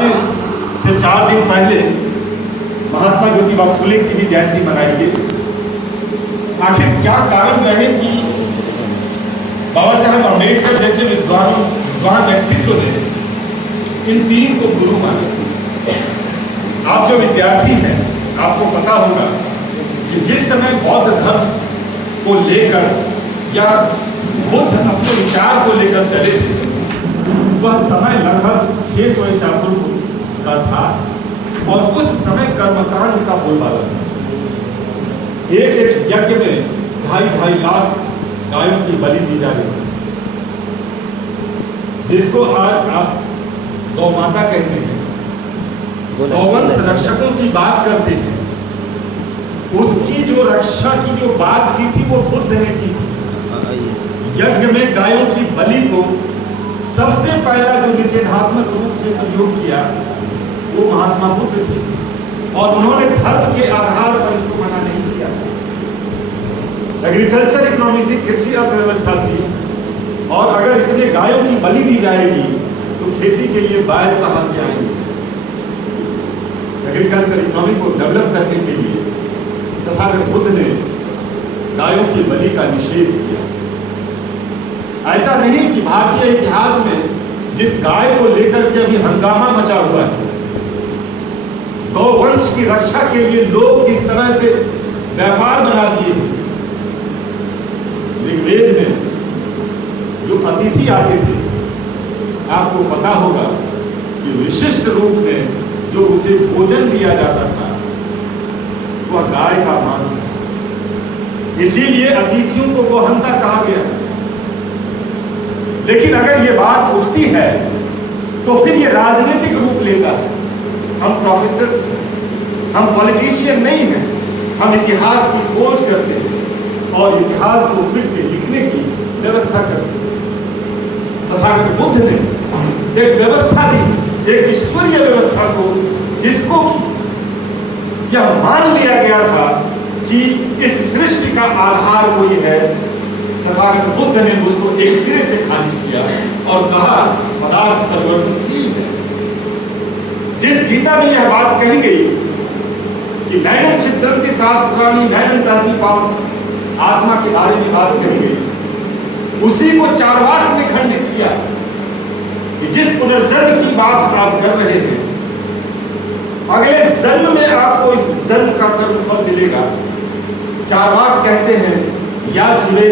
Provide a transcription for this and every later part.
से 4 दिन पहले महात्मा ज्योतिबा फुले की भी जयंती मनाई गई। आखिर क्या कारण रहे कि बाबा साहब अम्बेडकर जैसे विद्वान व्यक्तित्व ने इन 3 को गुरु माना? आप जो विद्यार्थी हैं आपको पता होगा कि जिस समय बौद्ध धर्म को लेकर या बुद्ध अपने विचार को लेकर चले थे, वह समय लगभग 600 ईसा पूर्व का था और उस समय कर्मकांड का बोलबाला था। एक यज्ञ में 2.5 लाख गायों की बलि दी जा रही थी, जिसको आज आप गौ माता कहते हैं, गौवंश रक्षकों की बात करते हैं। उसकी जो रक्षा की जो बात की थी वो बुद्ध ने की थी। यज्ञ में गायों की बलि को सबसे पहला जो निषेधात्मक रूप से प्रयोग किया वो महात्मा बुद्ध थे और उन्होंने धर्म के आधार पर इसको मना नहीं किया। एग्रीकल्चर इकोनॉमी थी, कृषि अर्थव्यवस्था थी, और अगर इतने गायों की बलि दी जाएगी तो खेती के लिए बैल कहां से आएंगे? एग्रीकल्चर इकोनॉमी को डेवलप करने के लिए तथागत बुद्ध ने गायों की बलि का निषेध किया। ऐसा नहीं कि भारतीय इतिहास में जिस गाय को लेकर के अभी हंगामा मचा हुआ है, गौवंश की रक्षा के लिए लोग किस तरह से व्यापार बना दिए। ऋग्वेद में जो अतिथि आते थे, आपको पता होगा कि विशिष्ट रूप में जो उसे भोजन दिया जाता था वह गाय का मांस है। इसीलिए अतिथियों को गोहंता कहा गया। लेकिन अगर ये बात उठती है तो फिर ये राजनीतिक रूप लेता है। हम प्रोफेसर्स हैं, हम पॉलिटिशियन नहीं हैं, हम इतिहास की खोज करते हैं और इतिहास को फिर से लिखने की व्यवस्था करते हैं। तथागत बुद्ध ने एक व्यवस्था दी, एक ईश्वरीय व्यवस्था को, जिसको यह मान लिया गया था कि इस सृष्टि का आधार वही है। तथागत बुद्ध ने उसको एक सिरे से खारिज किया और कहा पदार्थ परिवर्तनशील है। जिस गीता में यह बात कही गई कि नैनम चित्रंति शास्त्राणि नैनम दहति पाप, आत्मा के बारे में बात कही गई, उसी को चार्वाक ने खंड किया कि जिस पुनर्जन्म की बात आप कर रहे हैं, अगले जन्म में आपको इस जन्म का कर्मफल मिलेगा। चार्वाक कहते हैं या शिवे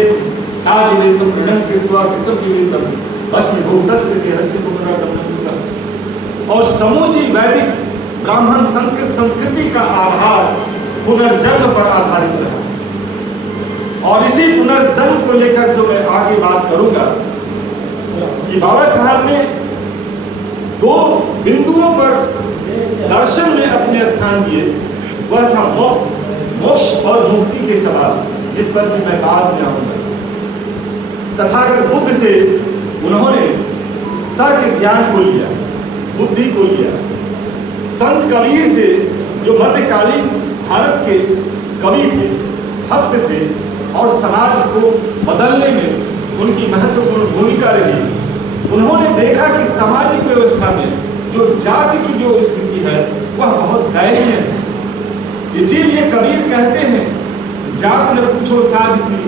ताजिवेतम ऋणं कृत्वा कृतं विवेतम भस्म भूतस्य देहस्य पुनरागमनं। और समूची वैदिक ब्राह्मण संस्कृति का आधार पुनर्जन्म पर आधारित रहा। और इसी पुनर्जन्म को लेकर जो मैं आगे बात करूंगा कि बाबा साहब ने 2 बिंदुओं पर दर्शन में अपने स्थान दिए। वह था मोक्ष और मुक्ति के सवाल, जिस पर कि मैं बाद में आऊंगा। तथागत बुद्ध से उन्होंने तर्क ज्ञान को लिया, बुद्धि को लिया। संत कबीर से, जो मध्यकालीन भारत के कवि थे, भक्त थे और समाज को बदलने में उनकी महत्वपूर्ण भूमिका रही, उन्होंने देखा कि सामाजिक व्यवस्था में जो जाति की जो स्थिति है वह बहुत दयनीय है। इसीलिए कबीर कहते हैं, जात न पूछो साध की,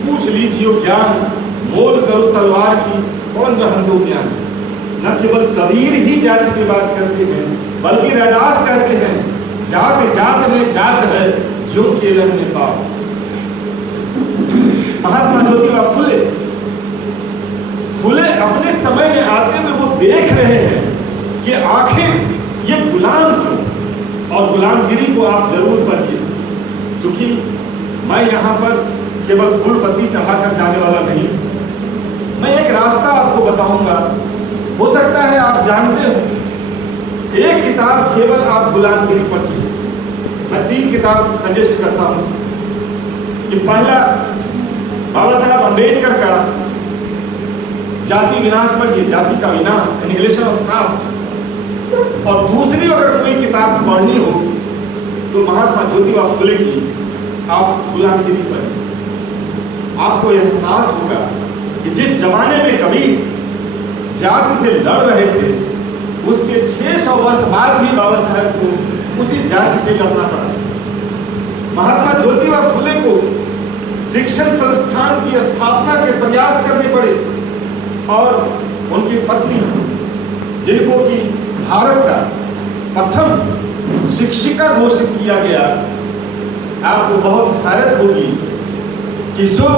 पूछ लीजिए ज्ञान, मोल करो तलवार की, कौन रहन दो ज्ञान। न केवल कबीर ही जाति की बात करते हैं, बल्कि रैदास कहते हैं, जात जात में जात है, जो केवल ने पाओ। महात्मा ज्योतिबा फुले अपने समय में आते हुए वो देख रहे हैं कि आखिर ये गुलाम क्यों, और गुलामगिरी को आप जरूर पढ़िए। क्योंकि मैं यहाँ पर केवल कुलपति चढ़ाकर जाने वाला नहीं, मैं एक रास्ता आपको बताऊंगा। हो सकता है आप जानते हो, एक किताब केवल आप गुलामगिरी पढ़िए। मैं 3 किताब सजेस्ट करता हूँ कि पहला बाबा साहब अम्बेडकर का जाति विनाश पढ़िए, जाति का विनाश, एनिहिलेशन ऑफ कास्ट। और दूसरी अगर कोई किताब पढ़नी हो तो महात्मा ज्योतिबा फुले की आप गुलामगिरी पढ़ें। आपको एहसास होगा कि जिस जमाने में कबीर जाति से लड़ रहे थे, उसके 600 वर्ष बाद भी बाबा साहब को उसी जाति से लड़ना पड़ा। महात्मा ज्योतिबा फुले को शिक्षण संस्थान की स्थापना के प्रयास करने पड़े और उनकी पत्नी जिनको कि भारत का प्रथम शिक्षिका घोषित किया गया, आपको बहुत हैरत होगी कि जो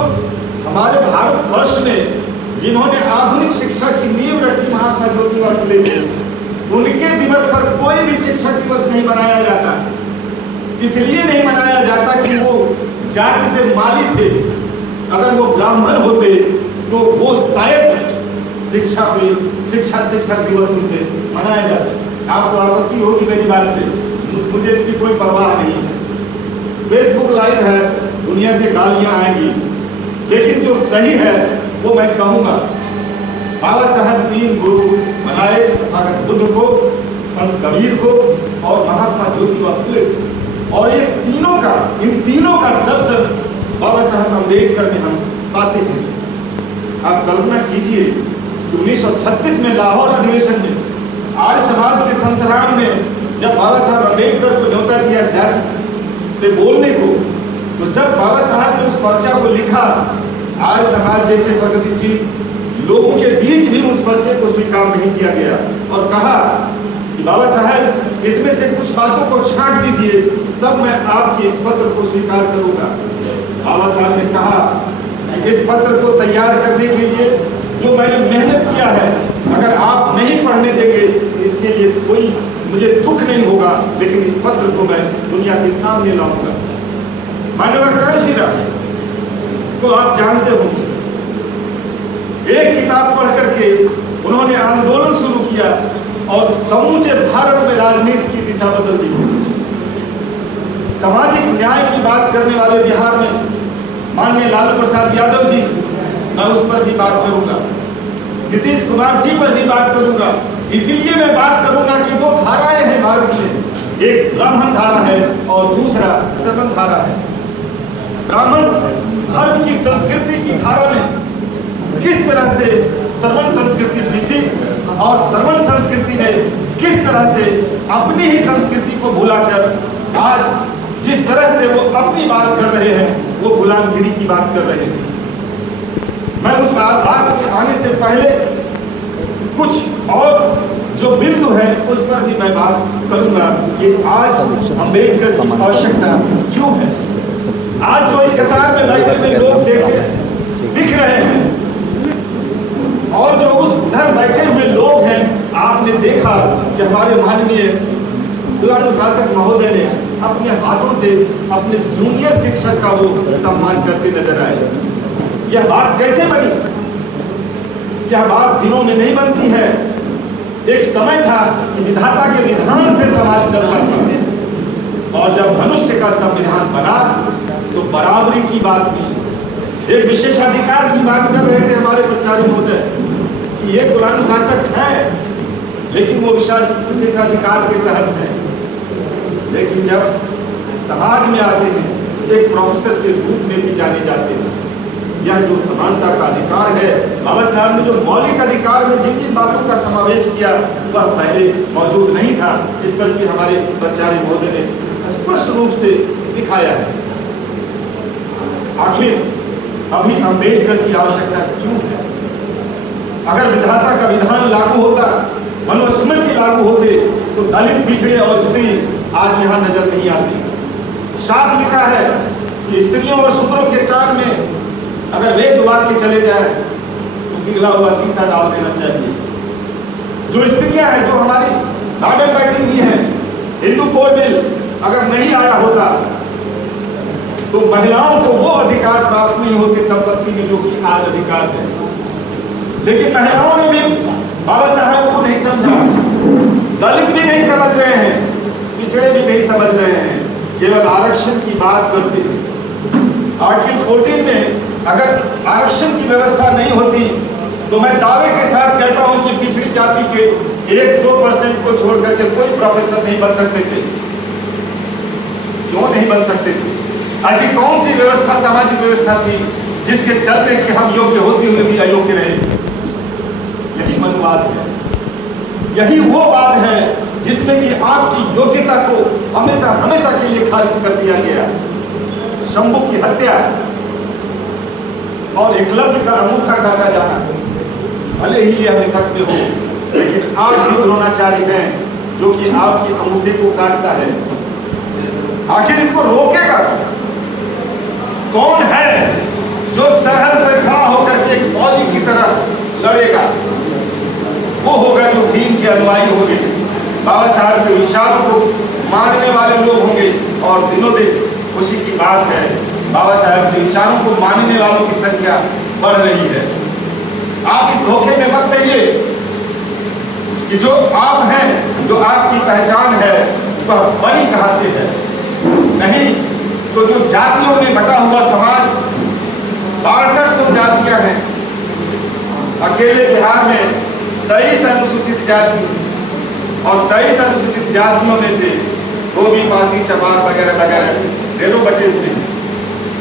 हमारे भारतवर्ष में जिन्होंने आधुनिक शिक्षा की नींव रखी महात्मा ज्योतिबा फुले ने, उनके दिवस पर कोई भी शिक्षक दिवस नहीं मनाया जाता। इसलिए नहीं मनाया जाता कि वो जाति से माली थे। अगर वो ब्राह्मण होते तो वो शायद शिक्षक दिवस उनके मनाया जाता। आपको आपत्ति होगी मेरी बात से, मुझे इसकी कोई परवाह नहीं है। फेसबुक लाइव है, दुनिया से गालियां आएंगी, लेकिन जो सही है वो मैं कहूंगा। बाबा साहब 3 गुरु बनाए, तथागत बुद्ध को, संत कबीर को और महात्मा ज्योतिबा फुले, और ये इन तीनों का दर्शन बाबा साहब अम्बेडकर में हम पाते हैं। आप कल्पना कीजिए कि 1936 में लाहौर अधिवेशन में आर्य समाज के संत राम ने जब बाबा साहब अम्बेडकर को न्योता दिया जाति पे बोलने को, तो जब बाबा साहब ने उस पर्चा को लिखा, आर्य समाज जैसे प्रगतिशील लोगों के बीच भी उस पर्चे को स्वीकार नहीं किया गया और कहा कि बाबा साहब इसमें से कुछ बातों को छांट दीजिए, तब मैं आपके इस पत्र को स्वीकार करूंगा। बाबा साहब ने कहा इस पत्र को तैयार करने के लिए जो मैंने मेहनत किया है, अगर आप नहीं पढ़ने देंगे इसके लिए कोई मुझे दुख नहीं होगा, लेकिन इस पत्र को मैं दुनिया के सामने लाऊंगा। मानव कांशीराम को आप जानते होंगे, एक किताब पढ़ करके उन्होंने आंदोलन शुरू किया और समूचे भारत में राजनीति की दिशा बदल दी। सामाजिक न्याय की बात करने वाले बिहार में माननीय लालू प्रसाद यादव जी, मैं उस पर भी बात करूंगा। नीतीश कुमार जी पर भी बात करूंगा। इसलिए मैं बात करूंगा कि 2 धाराएं हैं भारत में, एक ब्राह्मण धारा है और दूसरा श्रवण धारा है। ब्राह्मण धर्म की संस्कृति की धारा में किस तरह से श्रवण संस्कृति विकसित और श्रवण संस्कृति ने किस तरह से अपनी ही संस्कृति को भुलाकर आज जिस तरह से वो अपनी बात कर रहे हैं, वो गुलामगिरी की बात कर रहे हैं। मैं उस बात के आने से पहले कुछ और जो बिंदु है उस पर भी मैं बात करूंगा कि आज अम्बेडकर की आवश्यकता क्यों है। आज जो इस कतार में बैठे हुए लोग दिख रहे हैं और जो उस उधर बैठे हुए लोग हैं, आपने देखा कि हमारे माननीय शासक महोदय ने अपने हाथों से अपने जूनियर शिक्षक का वो सम्मान करते नजर आए। यह बात कैसे बनी? यह बात दिनों में नहीं बनती है। एक समय था कि विधाता के विधान से समाज चलता था, और जब मनुष्य का संविधान बना तो बराबरी की बात की, एक विशेषाधिकार की बात कर रहे थे हमारे प्रचारी महोदय कि ये गुलाम शासक है, लेकिन वो विशेषाधिकार के तहत है। लेकिन जब समाज में आते हैं, एक प्रोफेसर के रूप में भी जाने जाते हैं। यह जो समानता का अधिकार है, बाबा साहब ने जो मौलिक अधिकार में जिन जिन बातों का समावेश किया वह पहले मौजूद नहीं था, इस पर भी हमारे प्राचार्य महोदय ने स्पष्ट रूप से दिखाया है। आखिर अभी अम्बेडकर की आवश्यकता क्यों है? अगर विधाता का विधान लागू होता, मनुस्मृति लागू होते, तो दलित, पिछड़े और स्त्री आज यहाँ नजर नहीं आती। साफ लिखा है कि स्त्रियों और शूद्रों के कान में अगर वेद वाक्य चले जाए तो पिघला हुआ शीशा डाल देना चाहिए। जो स्त्रियां हैं, जो हमारी दावें बैठी हुई हैं, हिंदू कोड बिल अगर नहीं आया होता तो महिलाओं को वो अधिकार प्राप्त नहीं होते संपत्ति में जो कि आज अधिकार है। लेकिन महिलाओं ने भी बाबा साहब को नहीं समझा, दलित भी नहीं समझ रहे हैं, पिछड़े भी नहीं समझ रहे हैं, केवल आरक्षण की बात करते हैं। आर्टिकल 14 में अगर आरक्षण की व्यवस्था नहीं होती तो मैं दावे के साथ कहता हूं कि पिछड़ी जाति के 1-2% को छोड़ करके कोई प्रोफेसर नहीं बन सकते थे। क्यों नहीं बन सकते थे? ऐसी कौन सी व्यवस्था, सामाजिक व्यवस्था थी जिसके चलते कि हम योग्य होते हुए भी अयोग्य रहे? यही मनुवाद है। यही वो बात है जिसमें कि आपकी योग्यता को हमेशा हमेशा के लिए खारिज कर दिया गया। शंभु की हत्या और एकलव्य का अंगूठा काटा जाना, भले ही यह मिथक में हो, लेकिन आज भी द्रोणाचार्य हैं जो कि आपके अंगूठे को काटता है। आखिर इसको रोकेगा कौन है? जो सरहद पर खड़ा होकर के एक फौजी की तरह लड़ेगा, वो होगा जो भीम की अनुयायी होंगे, बाबा साहब के विचारों को मानने वाले लोग होंगे। और दिनों दिन खुशी की बात है, बाबा साहब के विचारों को मानने वालों की संख्या बढ़ रही है। आप इस धोखे में मत रहिए कि जो आप हैं, जो आपकी पहचान है, वह बनी कहां से है। नहीं तो जो जातियों में बटा हुआ समाज, 6200 जातियां हैं, अकेले बिहार में 23 अनुसूचित जाति, और 23 अनुसूचित जातियों में से धोबी, पासी, चमार वगैरह वगैरह ढेरों बटे हुए हैं।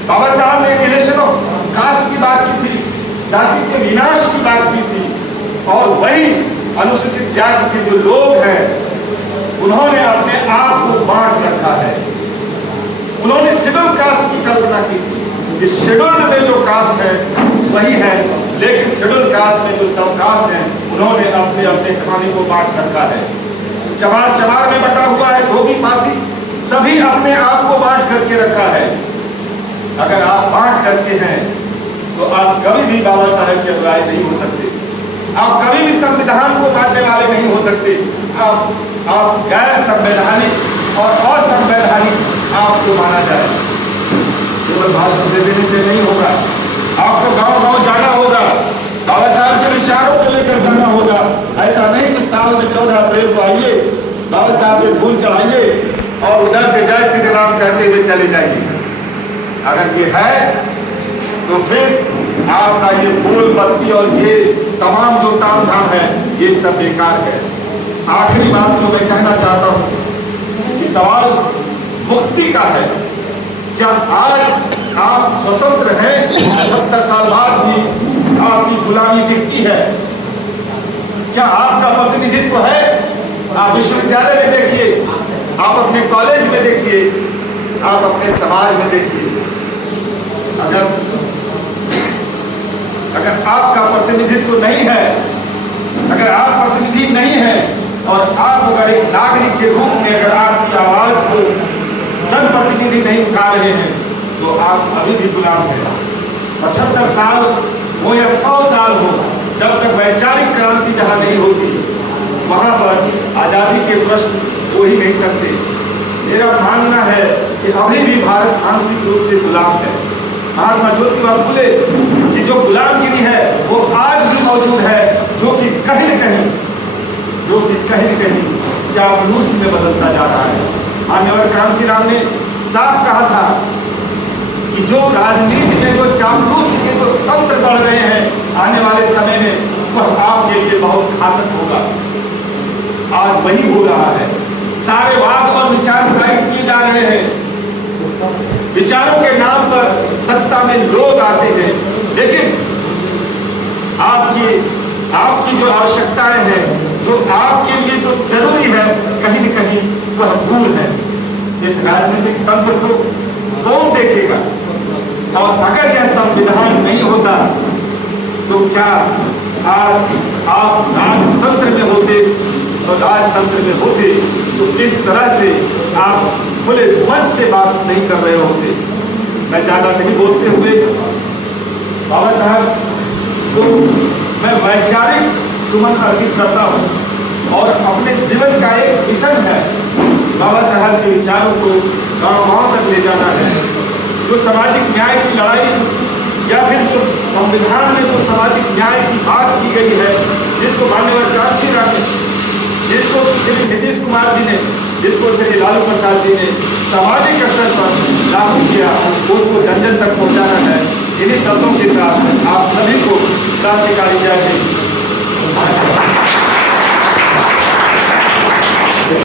बाबा साहब ने रिलेशन ऑफ कास्ट की बात की थी, जाति के विनाश की बात की थी, और वही अनुसूचित जाति के जो लोग हैं उन्होंने अपने आप को बांट रखा है। उन्होंने शेड्यूल कास्ट की कल्पना की थी कि शेड्यूल्ड में जो कास्ट है वही है, लेकिन शेड्यूल कास्ट में जो सब कास्ट है उन्होंने अपने अपने खाने को बांट रखा है। चमार चमार में बटा हुआ है, धोबी, पासी सभी अपने आप को बांट करके रखा है। अगर आप बांट करके हैं तो आप कभी भी बाबा साहब के अनुयायी नहीं हो सकते, आप कभी भी संविधान को बांटने वाले नहीं हो सकते। आप गैर संवैधानिक और असंवैधानिक आपको माना जाए। केवल भाषण दे देने से नहीं होगा, आपको गांव-गांव जाना होगा, बाबा साहब के विचारों को लेकर जाना होगा। ऐसा नहीं कि साल में 14 अप्रैल को आइए, बाबा साहब के फूल चढ़ाइए और उधर से जय श्री राम कहते हुए चले जाइए। अगर ये है तो फिर आपका ये फूल पत्ती और ये तमाम जो तामझाम है ये सब बेकार है। आखिरी बात जो मैं कहना चाहता हूं कि सवाल मुक्ति का है। क्या आज आप स्वतंत्र हैं? 70 साल बाद भी आपकी गुलामी दिखती है? क्या आपका प्रतिनिधित्व है? आप विश्वविद्यालय में देखिए, आप अपने कॉलेज में देखिए, आप अपने समाज में देखिए। अगर आपका प्रतिनिधित्व नहीं है, अगर आप प्रतिनिधि नहीं है और आप अगर एक नागरिक के रूप में अगर आपकी आवाज को जनप्रतिनिधि नहीं उठा रहे हैं तो आप अभी भी गुलाम हैं। 75 साल हो या 100 साल हो, जब तक वैचारिक क्रांति जहां नहीं होती वहां पर आजादी के प्रश्न हो ही नहीं सकते। मेरा मानना है कि अभी भी भारत आंशिक रूप से गुलाम है। महात्मा ज्योतिबा फुले की जो गुलामगिरी है वो आज भी मौजूद है, जो कि कहीं न कहीं चापलूसी में बदलता जा रहा है। मान्यवर कांशीराम ने साफ कहा था कि जो राजनीति में जो चापलूसी के जो तंत्र बढ़ रहे हैं आने वाले समय में वह आपके लिए बहुत घातक होगा। आज वही हो रहा है। सारे वाद और विचार साइड किए जा रहे हैं। विचारों के नाम पर सत्ता में लोग आते हैं, लेकिन आपकी जो आवश्यकताएं हैं, जो आपके लिए जो जरूरी है, कहीं न कहीं वह दूर है। इस राजनीतिक तंत्र को कौन देखेगा? और अगर यह संविधान नहीं होता तो क्या आज आप राजतंत्र में होते और राजतंत्र में होते तो इस तरह से आप खुले मन से बात नहीं कर रहे होते। मैं ज्यादा नहीं बोलते हुए बाबा साहब को मैं वैचारिक सुमन अर्पित करता हूँ और अपने जीवन का एक मिशन है बाबा साहब के विचारों को गांव-गांव तक ले जाना है। जो सामाजिक न्याय की लड़ाई या फिर जो संविधान में जो सामाजिक न्याय की बात की गई है, जिसको माननीय कांशीराम ने, जिसको श्री नीतीश कुमार जी ने, जिसको श्री लालू प्रसाद जी ने सामाजिक स्तर पर लागू किया, उसको जन जन तक पहुंचाना है। इन्हीं शब्दों के साथ आप सभी को क्रांतिकारी जय